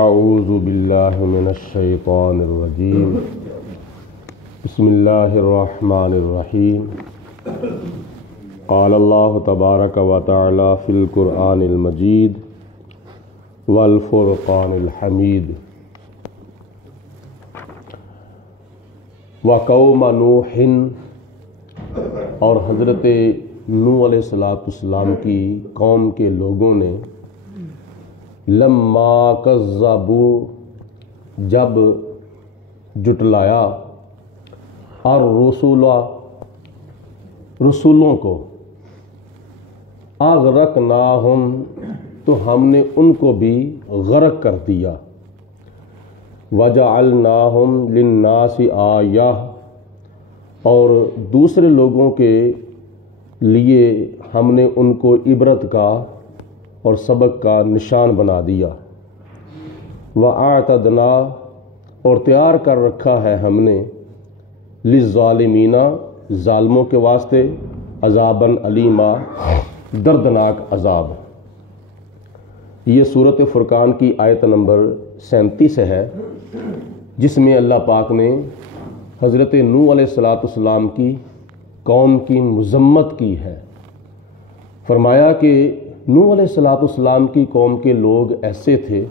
اعوذ باللہ من الشیطان الرجیم بسم اللہ الرحمن الرحیم قال اللہ تبارک و تعالی فی القرآن المجید والفرقان الحمید وقوم نوح، اور حضرت نوح علیہ السلام کی قوم کے لوگوں نے لما کذبوا، جب جٹلایا، الرسول، رسولوں کو، اغرقناہم، تو ہم نے ان کو بھی غرق کر دیا، وجعلناہم للناس آیہ، اور دوسرے لوگوں کے لیے ہم نے ان کو عبرت کا اور سبق کا نشان بنا دیا، وَأَعْتَدْنَا، اور تیار کر رکھا ہے ہم نے، لِلظَّالِمِينَ، ظالموں کے واسطے، عذابًا علیما، دردناک عذاب۔ یہ سورۃ فرقان کی آیت نمبر 37 ہے، جس میں اللہ پاک نے حضرت نوح علیہ السلام کی قوم کی مذمت کی ہے۔ فرمایا کہ نوح علیہ السلام کی قوم کے لوگ ایسے تھے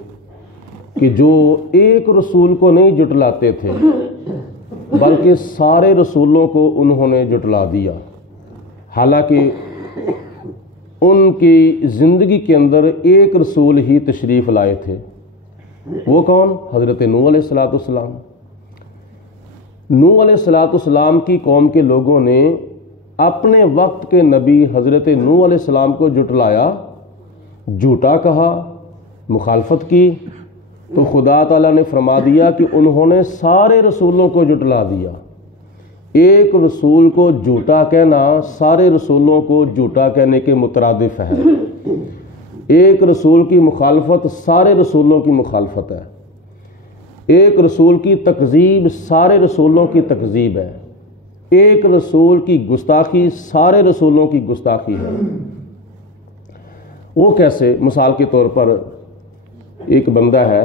کہ جو ایک رسول کو نہیں جٹلاتے تھے بلکہ سارے رسولوں کو انہوں نے جٹلا دیا، حالانکہ ان کی زندگی کے اندر ایک رسول ہی تشریف لائے تھے۔ وہ کون؟ حضرت نوح علیہ السلام۔ نوح علیہ السلام کی قوم کے لوگوں نے اپنے وقت کے نبی حضرت نوح علیہ السلام کو جٹلایا، جھوٹا کہا، مخالفت کی، تو خدا تعالیٰ نے فرما دیا کہ انہوں نے سارے رسولوں کو جٹلا دیا۔ ایک رسول کو جھوٹا کہنا سارے رسولوں کو جھوٹا کہنے کے مترادف ہے۔ ایک رسول کی مخالفت سارے رسولوں کی مخالفت ہے۔ ایک رسول کی تکذیب سارے رسولوں کی تکذیب ہے۔ ایک رسول کی گستاخی سارے رسولوں کی گستاخی ہے۔ وہ کیسے؟ مثال کے طور پر ایک بندہ ہے،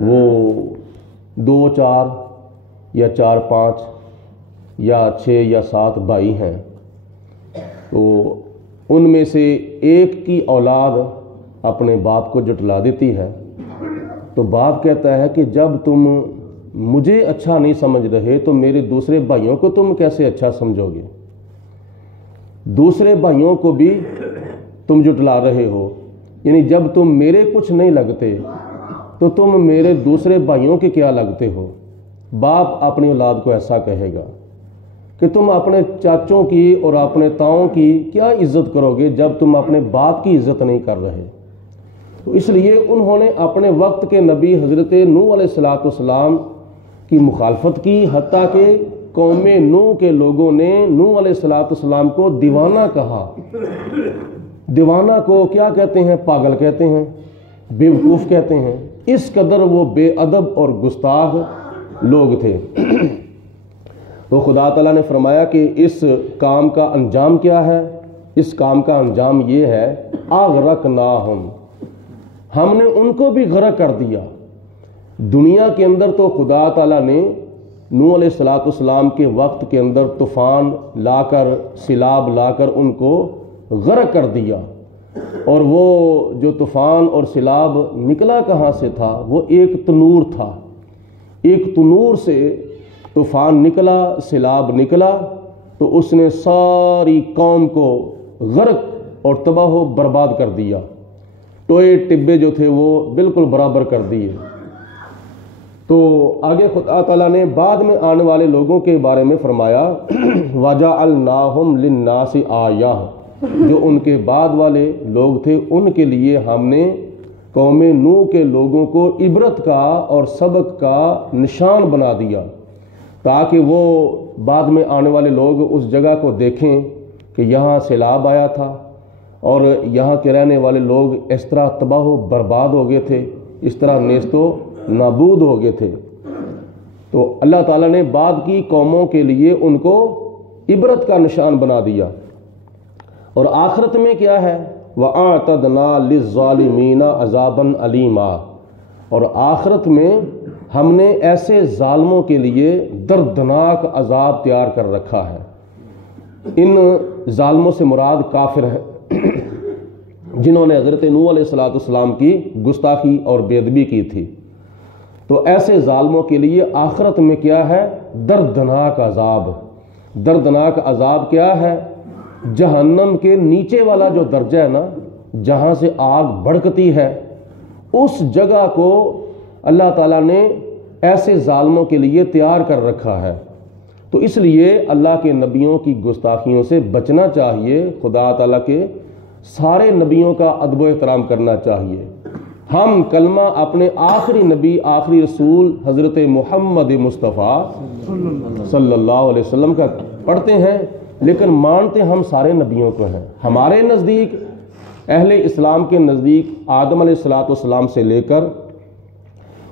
وہ 2 4 یا 4 5 یا 6 یا 7 بھائی ہیں، تو ان میں سے ایک کی اولاد اپنے باپ کو جٹلا دیتی ہے، تو باپ کہتا ہے کہ جب تم مجھے اچھا نہیں سمجھ رہے تو میرے دوسرے بھائیوں کو تم کیسے اچھا سمجھو گے؟ دوسرے بھائیوں کو بھی تم جٹلا رہے ہو، یعنی جب تم میرے کچھ نہیں لگتے تو تم میرے دوسرے بھائیوں کے کیا لگتے ہو؟ باپ اپنی اولاد کو ایسا کہے گا کہ تم اپنے چاچوں کی اور اپنے تاؤں کی کیا عزت کرو گے جب تم اپنے باپ کی عزت نہیں کر رہے؟ تو اس لیے انہوں نے اپنے وقت کے نبی حضرت نوح علیہ السلام کی مخالفت کی، حتیٰ کہ قوم نوح کے لوگوں نے نوح علیہ السلام کو دیوانہ کہا۔ دیوانہ کو کیا کہتے ہیں؟ پاگل کہتے ہیں، بیوقوف کہتے ہیں۔ اس قدر وہ بے ادب اور گستاخ لوگ تھے۔ تو خدا تعالیٰ نے فرمایا کہ اس کام کا انجام کیا ہے؟ اس کام کا انجام یہ ہے، اغرقناہم، ہم نے ان کو بھی غرق کر دیا۔ دنیا کے اندر تو خدا تعالیٰ نے نوح علیہ السلام کے وقت کے اندر طوفان لا کر، سیلاب لا کر ان کو غرق کر دیا، اور وہ جو طوفان اور سیلاب نکلا کہاں سے تھا؟ وہ ایک تنور تھا۔ ایک تنور سے طوفان نکلا، سیلاب نکلا، تو اس نے ساری قوم کو غرق اور تباہ و برباد کر دیا۔ ٹوئے ٹبے جو تھے وہ بالکل برابر کر دیے۔ تو آگے خدا تعالیٰ نے بعد میں آنے والے لوگوں کے بارے میں فرمایا، وَجَعَلْنَاهُمْ لِلنَّاسِ آیَةً، جو ان کے بعد والے لوگ تھے ان کے لیے ہم نے قوم نوح کے لوگوں کو عبرت کا اور سبق کا نشان بنا دیا، تاکہ وہ بعد میں آنے والے لوگ اس جگہ کو دیکھیں کہ یہاں سیلاب آیا تھا اور یہاں کے رہنے والے لوگ اس طرح تباہ و برباد ہو گئے تھے، اس طرح نیست و نابود ہو گئے تھے۔ تو اللہ تعالیٰ نے بعد کی قوموں کے لیے ان کو عبرت کا نشان بنا دیا۔ اور آخرت میں کیا ہے؟ وَأَعْتَدْنَا لِلظَّالِمِينَ عَذَابًا عَلِيمًا، اور آخرت میں ہم نے ایسے ظالموں کے لیے دردناک عذاب تیار کر رکھا ہے۔ ان ظالموں سے مراد کافر ہیں جنہوں نے حضرت نوح علیہ السلام کی گستاخی اور بے ادبی کی تھی۔ تو ایسے ظالموں کے لیے آخرت میں کیا ہے؟ دردناک عذاب۔ دردناک عذاب کیا ہے؟ جہنم کے نیچے والا جو درجہ ہے نا، جہاں سے آگ بھڑکتی ہے، اس جگہ کو اللہ تعالیٰ نے ایسے ظالموں کے لیے تیار کر رکھا ہے۔ تو اس لیے اللہ کے نبیوں کی گستاخیوں سے بچنا چاہیے، خدا تعالیٰ کے سارے نبیوں کا ادب و احترام کرنا چاہیے۔ ہم کلمہ اپنے آخری نبی، آخری رسول حضرت محمد مصطفیٰ صلی اللہ علیہ وسلم کا پڑھتے ہیں، لیکن مانتے ہم سارے نبیوں کو ہیں۔ ہمارے نزدیک، اہل اسلام کے نزدیک، آدم علیہ السلام سے لے کر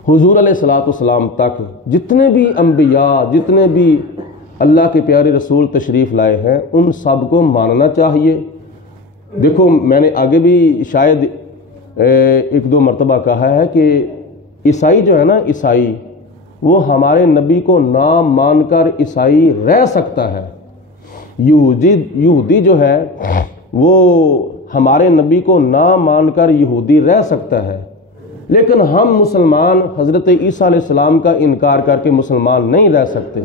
حضور علیہ السلام تک جتنے بھی انبیاء، جتنے بھی اللہ کے پیارے رسول تشریف لائے ہیں، ان سب کو ماننا چاہیے۔ دیکھو، میں نے آگے بھی شاید ایک دو مرتبہ کہا ہے کہ عیسائی جو ہے نا، عیسائی وہ ہمارے نبی کو نہ مان کر عیسائی رہ سکتا ہے۔ یہودی جو ہے وہ ہمارے نبی کو نہ مان کر یہودی رہ سکتا ہے، لیکن ہم مسلمان حضرت عیسیٰ علیہ السلام کا انکار کر کے مسلمان نہیں رہ سکتے۔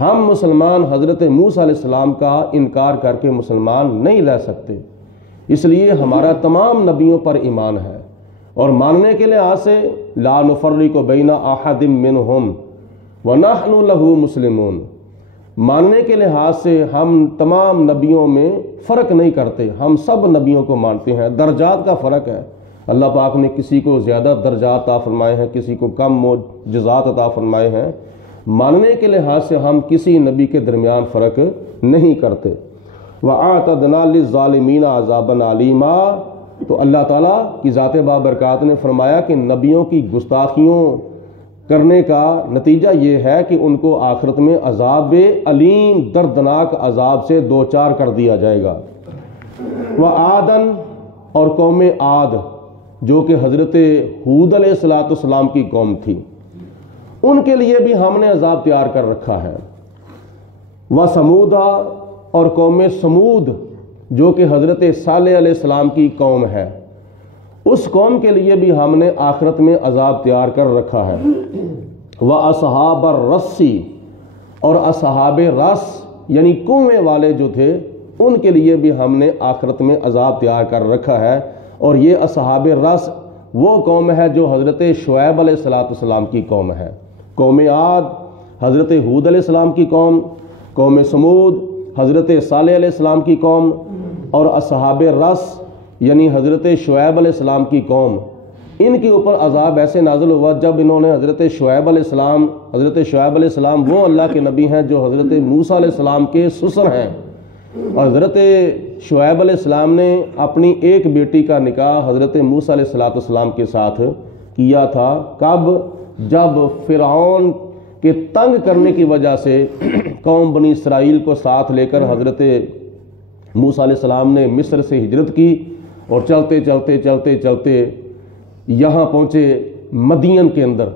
ہم مسلمان حضرت موسیٰ علیہ السلام کا انکار کر کے مسلمان نہیں رہ سکتے۔ اس لیے ہمارا تمام نبیوں پر ایمان ہے، اور ماننے کے لحاظ سے لا نفرق بین احد منہم ونحن لہ مسلمون، ماننے کے لحاظ سے ہم تمام نبیوں میں فرق نہیں کرتے، ہم سب نبیوں کو مانتے ہیں۔ درجات کا فرق ہے، اللہ پاک نے کسی کو زیادہ درجات عطا فرمائے ہیں، کسی کو کم معجزات عطا فرمائے ہیں۔ ماننے کے لحاظ سے ہم کسی نبی کے درمیان فرق نہیں کرتے۔ وَأَعْتَدْنَا لِلظَّالِمِينَ عَذَابًا عَلِيمًا، تو اللہ تعالیٰ کی ذات بابرکات نے فرمایا کہ نبیوں کی گستاخیوں کرنے کا نتیجہ یہ ہے کہ ان کو آخرت میں عذاب علیم، دردناک عذاب سے دوچار کر دیا جائے گا۔ وَعَادًا، اور قوم عاد جو کہ حضرت ہود علیہ السلام کی قوم تھی، ان کے لیے بھی ہم نے عذاب تیار کر رکھا ہے۔ وَثَمُودَ، اور قوم سمود جو کہ حضرت صالح علیہ السلام کی قوم ہے، اس قوم کے لیے بھی ہم نے آخرت میں عذاب تیار کر رکھا ہے۔ وَأَصْحَابَ الرَّسِّ، اور اصحاب رس یعنی کنویں والے جو تھے، ان کے لیے بھی ہم نے آخرت میں عذاب تیار کر رکھا ہے۔ اور یہ اصحاب رس وہ قوم ہے جو حضرت شعیب علیہ السلام کی قوم ہے۔ قوم عاد حضرت ہود علیہ السلام کی قوم، قوم سمود حضرت صالح علیہ السلام کی قوم، اور اصحاب رس یعنی حضرت شعیب علیہ السلام کی قوم، ان کے اوپر عذاب ایسے نازل ہوا جب انہوں نے حضرت شعیب علیہ السلام وہ اللہ کے نبی ہیں جو حضرت موسیٰ علیہ السلام کے سسر ہیں، اور حضرت شعیب علیہ السلام نے اپنی ایک بیٹی کا نکاح حضرت موسیٰ علیہ السلام کے ساتھ کیا تھا۔ کب؟ جب فرعون کے تنگ کرنے کی وجہ سے قوم بنی اسرائیل کو ساتھ لے کر حضرت موسیٰ علیہ السلام نے مصر سے ہجرت کی، اور چلتے چلتے چلتے چلتے یہاں پہنچے مدین کے اندر،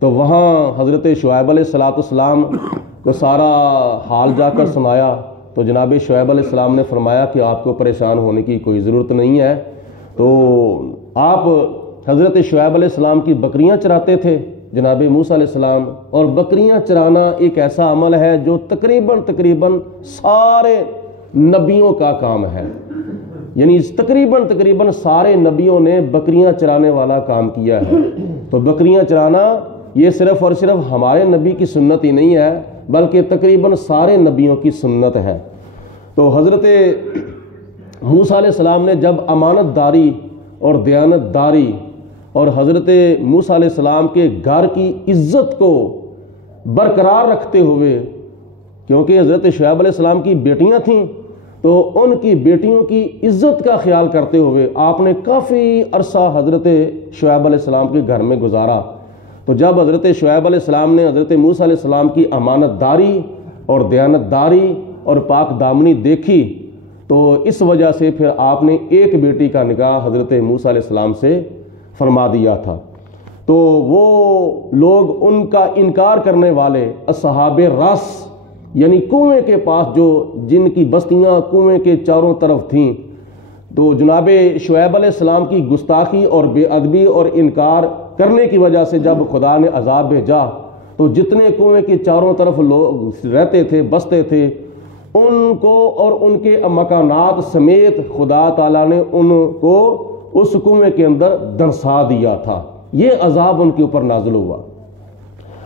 تو وہاں حضرت شعیب علیہ السلام کو سارا حال جا کر سنایا، تو جناب شعیب علیہ السلام نے فرمایا کہ آپ کو پریشان ہونے کی کوئی ضرورت نہیں ہے۔ تو آپ حضرت شعیب علیہ السلام کی بکریاں چراتے تھے جناب موسیٰ علیہ السلام، اور بکریاں چرانا ایک ایسا عمل ہے جو تقریباً سارے نبیوں کا کام ہے، یعنی تقریباً سارے نبیوں نے بکریاں چرانے والا کام کیا ہے۔ تو بکریاں چرانا یہ صرف اور صرف ہمارے نبی کی سنت ہی نہیں ہے، بلکہ تقریباً سارے نبیوں کی سنت ہے۔ تو حضرت موسیٰ علیہ السلام نے جب امانت داری اور دیانت داری اور حضرت موسیٰ علیہ السلام کے گھر کی عزت کو برقرار رکھتے ہوئے، کیونکہ حضرت شعیب علیہ السلام کی بیٹیاں تھیں، تو ان کی بیٹیوں کی عزت کا خیال کرتے ہوئے آپ نے کافی عرصہ حضرت شعیب علیہ السلام کے گھر میں گزارا۔ تو جب حضرت شعیب علیہ السلام نے حضرت موسیٰ علیہ السلام کی امانت داری اور دیانت داری اور پاک دامنی دیکھی، تو اس وجہ سے پھر آپ نے ایک بیٹی کا نکاح حضرت موسیٰ علیہ السلام سے فرما دیا تھا۔ تو تو وہ لوگ ان کا انکار کرنے والے اصحاب رس یعنی کنویں کے پاس جن کی بستیاں کنویں کے چاروں طرف تھیں، تو جناب شعیب علیہ السلام کی گستاخی اور بے ادبی اور انکار کرنے کی وجہ سے جب خدا نے عذاب بھیجا تو جتنے کنویں کے چاروں طرف لوگ رہتے تھے بستے تھے ان کو اور ان کے مکانات سمیت خدا تعالیٰ نے ان کو اس کنویں کے اندر دنسا دیا تھا۔ یہ عذاب ان کے اوپر نازل ہوا۔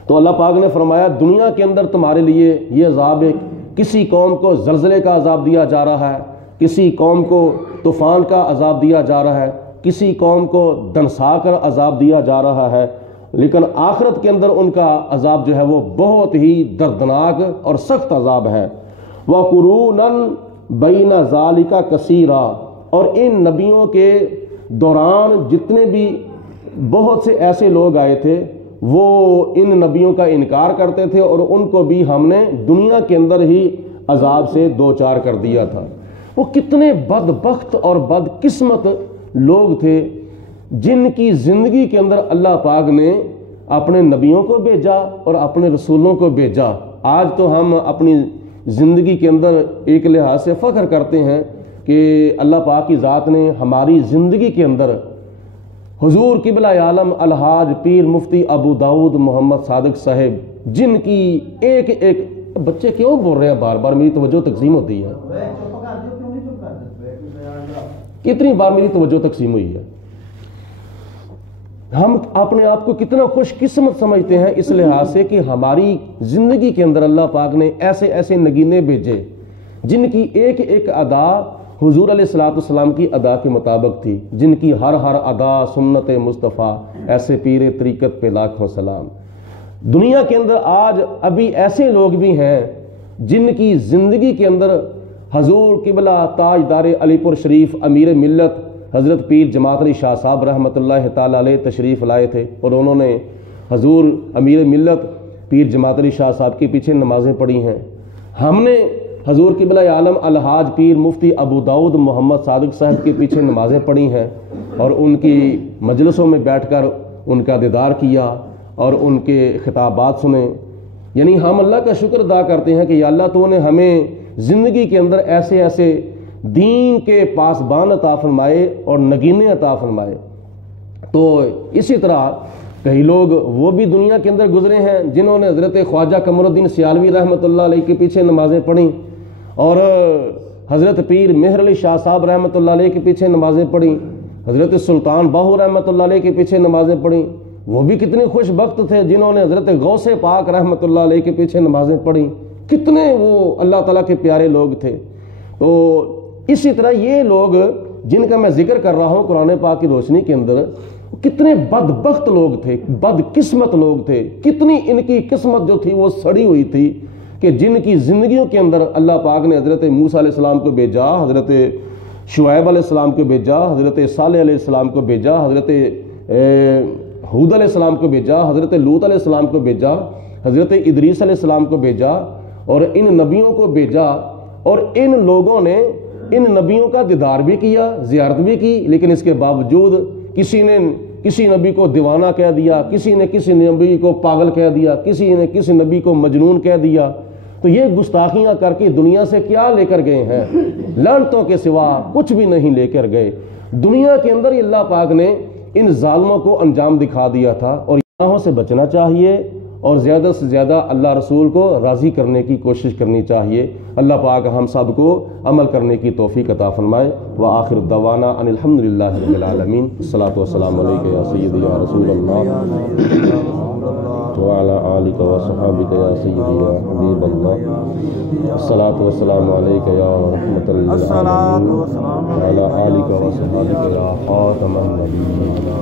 تو اللہ پاک نے فرمایا دنیا کے اندر تمہارے لیے یہ عذاب ہے، کسی قوم کو زلزلے کا عذاب دیا جا رہا ہے، کسی قوم کو طوفان کا عذاب دیا جا رہا ہے، کسی قوم کو دنسا کر عذاب دیا جا رہا ہے، لیکن آخرت کے اندر ان کا عذاب جو ہے وہ بہت ہی دردناک اور سخت عذاب ہے۔ وَقُرُونًا بَيْنَ ذَلِكَ كَثِيرًا، اور ان نبیوں کے دوران جتنے بھی بہت سے ایسے لوگ آئے تھے وہ ان نبیوں کا انکار کرتے تھے اور ان کو بھی ہم نے دنیا کے اندر ہی عذاب سے دوچار کر دیا تھا۔ وہ کتنے بدبخت اور بدقسمت لوگ تھے جن کی زندگی کے اندر اللہ پاک نے اپنے نبیوں کو بھیجا اور اپنے رسولوں کو بھیجا۔ آج تو ہم اپنی زندگی کے اندر ایک لحاظ سے فخر کرتے ہیں کہ اللہ پاک کی ذات نے ہماری زندگی کے اندر حضور قبلہ عالم الحاج پیر مفتی ابو داؤد محمد صادق صاحب جن کی ایک ایک بچے کیوں بول رہے ہیں بار بار، میری توجہ تقسیم ہوتی ہے، کتنی بار میری توجہ تقسیم ہوئی ہے۔ ہم اپنے آپ کو کتنا خوش قسمت سمجھتے ہیں اس لحاظ سے کہ ہماری زندگی کے اندر اللہ پاک نے ایسے ایسے نگینے بھیجے جن کی ایک ایک ادا حضور علیہ السلام کی ادا کے مطابق تھی، جن کی ہر ادا سنت مصطفیٰ، ایسے پیر طریقت پہ لاکھوں سلام۔ دنیا کے اندر آج ابھی ایسے لوگ بھی ہیں جن کی زندگی کے اندر حضور قبلہ تاجدار علی پور شریف امیر ملت حضرت پیر جماعت علی شاہ صاحب رحمۃ اللہ تعالی علیہ تشریف لائے تھے اور انہوں نے حضور امیر ملت پیر جماعت علی شاہ صاحب کے پیچھے نمازیں پڑھی ہیں۔ ہم نے حضور قبلہ عالم الحاج پیر مفتی ابو داؤد محمد صادق صاحب کے پیچھے نمازیں پڑھی ہیں اور ان کی مجلسوں میں بیٹھ کر ان کا دیدار کیا اور ان کے خطابات سنے۔ یعنی ہم اللہ کا شکر ادا کرتے ہیں کہ یا اللہ تو نے ہمیں زندگی کے اندر ایسے ایسے دین کے پاسبان عطا فرمائے اور نگینے عطا فرمائے۔ تو اسی طرح کئی لوگ وہ بھی دنیا کے اندر گزرے ہیں جنہوں نے حضرت خواجہ قمر الدین سیالوی رحمۃ اللہ علیہ کے پیچھے نمازیں پڑھیں اور حضرت پیر مہر علی شاہ صاحب رحمۃ اللہ علیہ کے پیچھے نمازیں پڑھیں، حضرت سلطان باہو رحمۃ اللہ علیہ کے پیچھے نمازیں پڑھیں۔ وہ بھی کتنے خوش بخت تھے جنہوں نے حضرت غوث پاک رحمۃ اللہ علیہ کے پیچھے نمازیں پڑھیں، کتنے وہ اللہ تعالیٰ کے پیارے لوگ تھے۔ تو اسی طرح یہ لوگ جن کا میں ذکر کر رہا ہوں قرآن پاک کی روشنی کے اندر، کتنے بدبخت لوگ تھے، بدقسمت لوگ تھے، کتنی ان کی قسمت جو تھی وہ سڑی ہوئی تھی کہ جن کی زندگیوں کے اندر اللہ پاک نے حضرت موسیٰ علیہ السلام کو بھیجا، حضرت شعیب علیہ السلام کو بھیجا، حضرت صالح علیہ السلام کو بھیجا، حضرت ہود علیہ السلام کو بھیجا، حضرت لوط علیہ السلام کو بھیجا، حضرت ادریس علیہ السلام کو بھیجا اور ان نبیوں کو بھیجا، اور ان لوگوں نے ان نبیوں کا دیدار بھی کیا، زیارت بھی کی، لیکن اس کے باوجود کسی نے کسی نبی کو دیوانہ کہہ دیا، کسی نے کسی نبی کو پاگل کہہ دیا، کسی نے کسی نبی کو مجنون کہہ دیا۔ تو یہ گستاخیاں کر کے دنیا سے کیا لے کر گئے ہیں؟ لعنتوں کے سوا کچھ بھی نہیں لے کر گئے۔ دنیا کے اندر ہی اللہ پاک نے ان ظالموں کو انجام دکھا دیا تھا، اور گناہوں سے بچنا چاہیے اور زیادہ سے زیادہ اللہ رسول کو راضی کرنے کی کوشش کرنی چاہیے۔ اللہ پاک ہم سب کو عمل کرنے کی توفیق عطا فرمائے۔ وآخر دعوانا ان الحمد للہ رب العالمین۔ الصلاۃ والسلام علیک یا سیدی یا رسول اللہ وعلی آلک وصحابک یا سیدی یا حبیب اللہ۔ الصلاۃ والسلام علیک یا رحمۃ للعالمین وعلی آلک وصحابک یا خاتم النبیین۔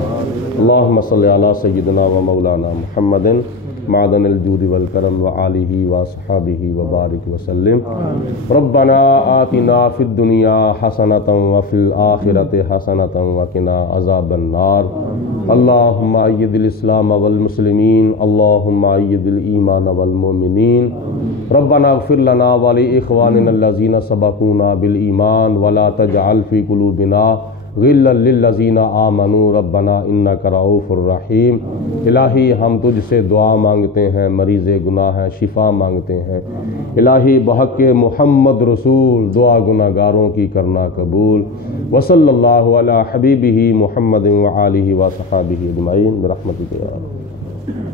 اللہم صلی علی سیدنا و مولانا محمد معدن الجود والکرم وآلہ وصحابہ وبارک وسلم۔ ربنا آتنا فی الدنیا حسنۃ وفی الآخرۃ حسنۃ وقنا عذاب النار۔ اللہم اید الاسلام والمسلمین، اللہم اید الایمان والمؤمنین۔ ربنا اغفر لنا ولاخواننا الذین سبقونا بالایمان ولا تجعل فی قلوبنا غلا للذین آمنوا ربنا انک رؤوف الرحیم۔ الہی ہم تجھ سے دعا مانگتے ہیں، مریض گناہ ہیں شفا مانگتے ہیں، الہی بحق محمد رسول دعا گناہ گاروں کی کرنا قبول۔ وصلی اللہ علی حبیبہ محمد وآلہ وصحبہ اجمعین برحمتک یا رب۔